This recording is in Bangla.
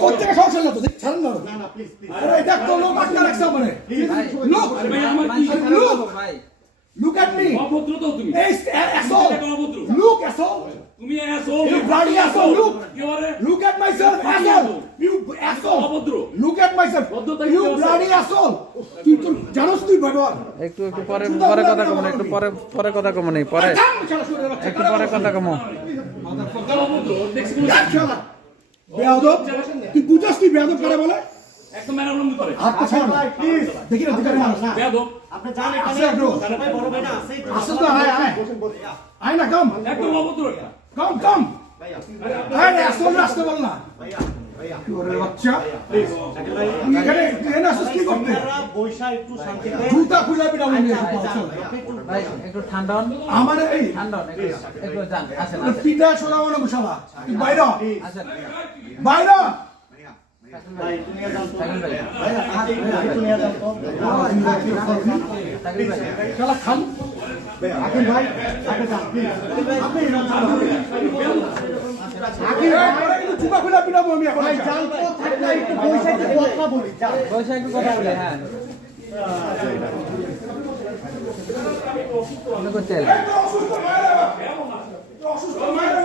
প্রত্যেকে সমস্যা না তো ছাড়েন না আরে দেখ তো লোক আটকা রাখছে মানে লোক লোক look at me অভদ্র তো তুমি asshole look asshole তুমি asshole you bloody asshole look at myself asshole you asshole অভদ্র look at myself you bloody asshole তুই তো জানোস তুই ভগবান একটু পরে কথা কমো একটু পরে কথা কমো নেই পরে একটু পরে কথা কমো অভদ্র দেখছি বেয়াদব তুই বুঝাস তুই বেয়াদব করে বলে একদম ম্যানারবন্দি করে হাতটা ছাড় প্লিজ দেখি না দিকে না বেয়াদব আপনি জানেন আসে একটু ভাই বড় ভাই না আছে আসে তো আয় না কাম একদম অভদ্র এটা কাম ভাইয়া আরে আসলে আসতে বল না ভাইয়া ভাইয়া ওরে বাচ্চা প্লিজ ভাই এখানে এনে আসছিস কি করতে আপনারা বৈশা একটু শান্তিতে জুতা খুলে পিটা মনে ভাই একটু ঠান্ডা হন আমার এই ঠান্ডা হন একটু যান আসেন পিটা শোনা মানে মুশালা তুই বাইরে আসেন বাইরে ভাই তুমি যান তো থাকেন ভাই ভাইয়া তুমি যান তো থাকেন ভাই শালা খান আকিল ভাই আগে যান প্লিজ আপনি যান আকি জুতা খুলে পিটা আমি এখন ভাই যান তো থাকলে একটু বৈশা একটু কথা বলি যান বসে একটু কথা বলে হ্যাঁ আপনি করতে এলেন? অসুস্থ মায়েরা অসুস্থ মায়েরা